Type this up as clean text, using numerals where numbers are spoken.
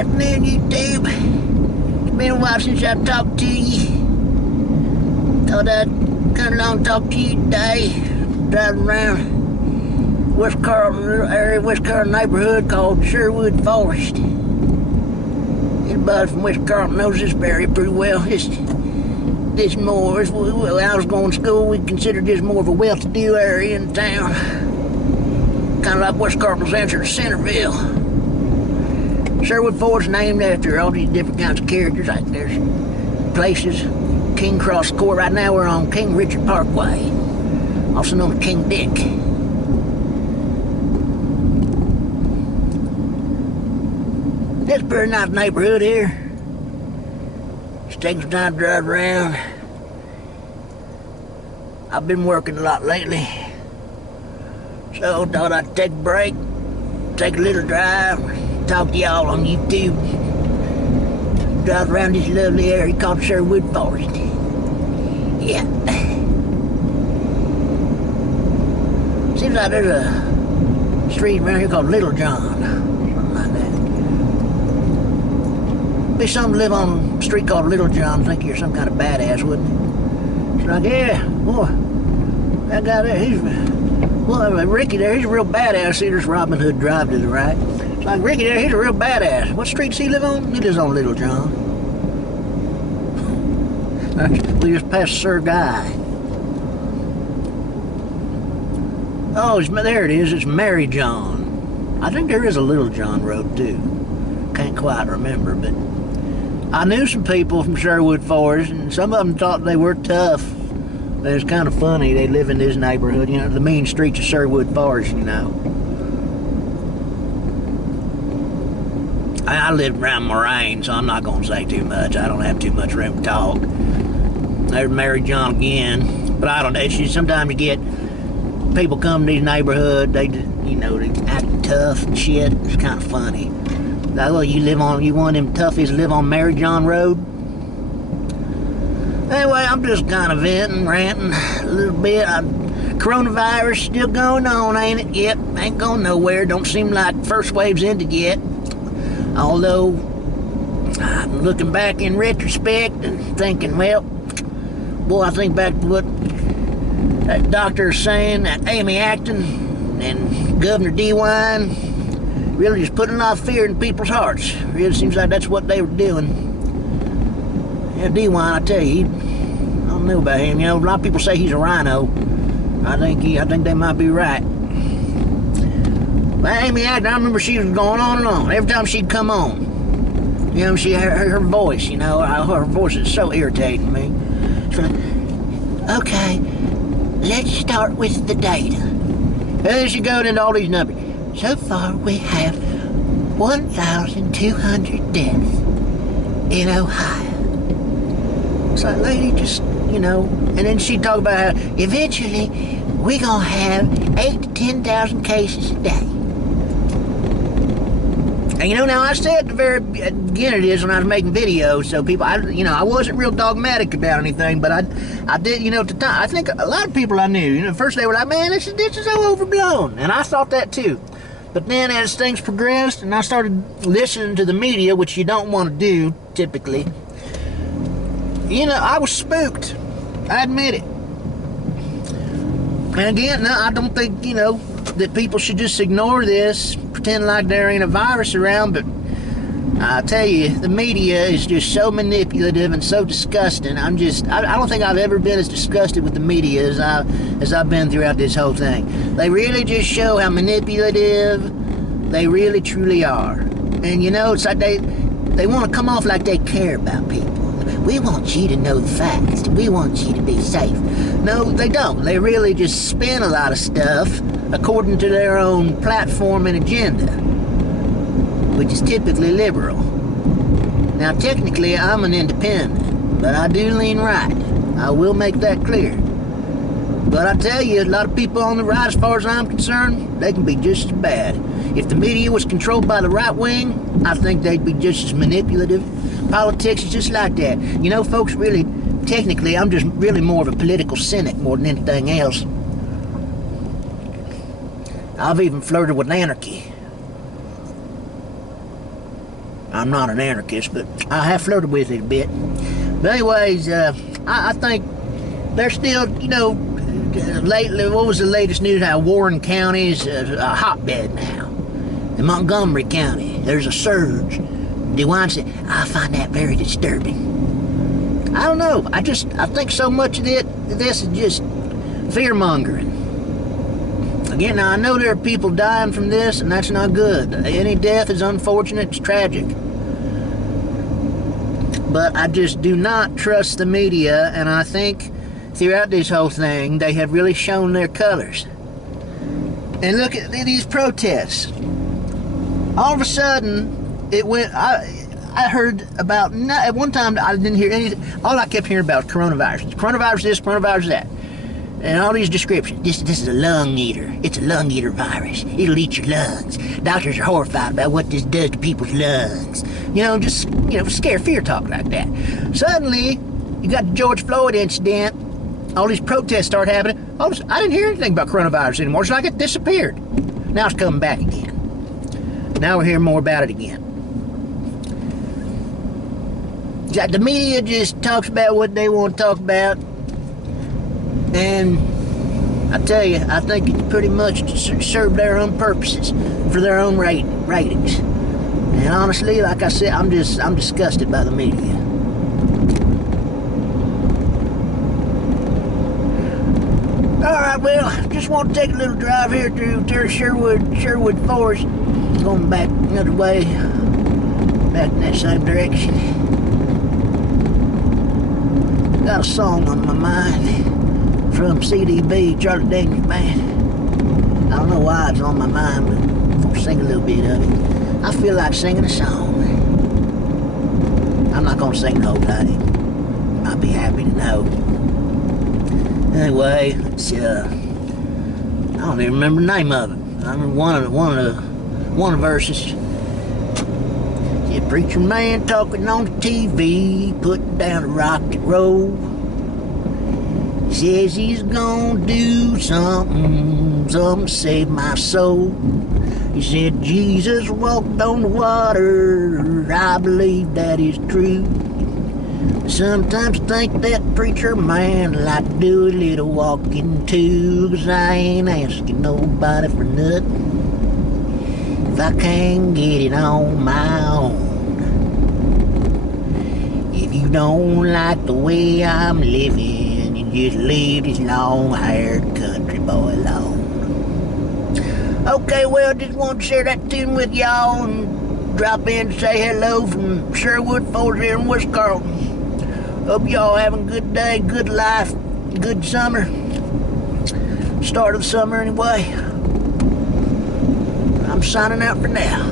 Afternoon, YouTube. It's been a while since I talked to you. Thought I'd come along and talk to you today. Driving around West Carrollton area, West Carrollton neighborhood called Sherwood Forest. Anybody from West Carrollton knows this area pretty well. This more, when I was going to school, we considered this more of a well-to-do area in town. Kind of like West Carrollton's answer to Centerville. Sherwood Forest is named after all these different kinds of characters. Like there's places, King Cross Court. Right now we're on King Richard Parkway, also known as King Dick. It's a pretty nice neighborhood here. Just taking some time to drive around. I've been working a lot lately, so thought I'd take a break, take a little drive, talk to y'all on YouTube. Drive around this lovely area called Sherwood Forest. Yeah. Seems like there's a street around here called Little John. Something like that. Be something to live on a street called Little John. Think you're some kind of badass, wouldn't it? It's like, yeah, boy, that guy there, Ricky there, he's a real badass. See, there's Robin Hood Drive to the right. It's like, Ricky there, he's a real badass. What street does he live on? He lives on Little John. We just passed Sir Guy. Oh, there it is. It's Mary John. I think there is a Little John Road, too. Can't quite remember, but I knew some people from Sherwood Forest, and some of them thought they were tough. But it's kind of funny. They live in this neighborhood, you know, the mean streets of Sherwood Forest, you know. I live around Moraine, so I'm not going to say too much. I don't have too much room to talk. There's Mary John again. But I don't know. Sometimes you get people come to these neighborhoods, they act tough and shit. It's kind of funny. Like, well, you want them toughies to live on Mary John Road? Anyway, I'm just kind of venting, ranting a little bit. Coronavirus still going on, ain't it? Yep, ain't going nowhere. Don't seem like first wave's ended yet. Although, I'm looking back in retrospect and thinking, well, boy, I think back to what that doctor is saying, that Amy Acton and Governor DeWine really just putting a lot of fear in people's hearts. It really seems like that's what they were doing. Yeah, DeWine, I tell you, I don't know about him. You know, a lot of people say he's a rhino. I think they might be right. But Amy Acton, I remember she was going on and on. Every time she'd come on, you know, her voice, you know, her voice is so irritating to me. It's like, okay, let's start with the data. And then she goes into all these numbers. So far, we have 1,200 deaths in Ohio. It's like, lady, just, you know, and then she'd talk about how eventually we're going to have 8,000 to 10,000 cases a day. And, you know, now I said at the very beginning of this when I was making videos, so people, I wasn't real dogmatic about anything, but I did, you know, at the time, I think a lot of people I knew, you know, first they were like, man, this is so overblown. And I thought that too. But then as things progressed and I started listening to the media, which you don't want to do typically, you know, I was spooked. I admit it. And again, no, I don't think, you know, that people should just ignore this, pretend like there ain't a virus around, but I tell you, the media is just so manipulative and so disgusting. I don't think I've ever been as disgusted with the media as I've been throughout this whole thing. They really just show how manipulative they really truly are. And you know, it's like they want to come off like they care about people. We want you to know the facts. We want you to be safe. No, they don't. They really just spin a lot of stuff according to their own platform and agenda, which is typically liberal. Now, technically, I'm an independent, but I do lean right. I will make that clear. But I tell you, a lot of people on the right, as far as I'm concerned, they can be just as bad. If the media was controlled by the right wing, I think they'd be just as manipulative. Politics is just like that. You know, folks, really, technically, I'm just really more of a political cynic more than anything else. I've even flirted with anarchy. I'm not an anarchist, but I have flirted with it a bit. But anyways, I think they're still, you know, lately, what was the latest news? How Warren County is a hotbed now. In Montgomery County, there's a surge. DeWine said, I find that very disturbing. I don't know. I think so much of this is just fear-mongering. Again, now I know there are people dying from this, and that's not good. Any death is unfortunate, it's tragic. But I just do not trust the media, and I think throughout this whole thing, they have really shown their colors. And look at these protests. All of a sudden, it went, I heard about, at one time I didn't hear anything, all I kept hearing about was coronavirus. Coronavirus this, coronavirus that. And all these descriptions. This is a lung eater. It's a lung eater virus. It'll eat your lungs. Doctors are horrified about what this does to people's lungs. You know, just, you know, scare fear talk like that. Suddenly, you got the George Floyd incident. All these protests start happening. I didn't hear anything about coronavirus anymore. It's like it disappeared. Now it's coming back again. Now we're hearing more about it again. The media just talks about what they want to talk about. And I tell you, I think it's pretty much to serve their own purposes for their own ratings. And honestly, like I said, I'm disgusted by the media. Alright, well, just want to take a little drive here through Sherwood Forest. Going back another way, back in that same direction. Got a song on my mind from CDB, Charlie Daniels Band. I don't know why it's on my mind, but I'm going to sing a little bit of it. I feel like singing a song. I'm not going to sing the whole thing. I'll be happy to know. Anyway, it's, I don't even remember the name of it. I remember one of the verses. Yeah, preacher man talking on the TV, putting down a rock and roll. Says he's gonna do something to save my soul. He said Jesus walked on the water. I believe that is true. Sometimes think that preacher man like to do a little walking too, 'cause I ain't asking nobody for nothing if I can't get it on my own. If you don't like the way I'm living, you just leave this long-haired country boy alone. Okay, well, just want to share that tune with y'all and drop in to say hello from Sherwood Forest here in West Carrollton. Hope y'all having a good day, good life, good summer. Start of the summer anyway. I'm signing out for now.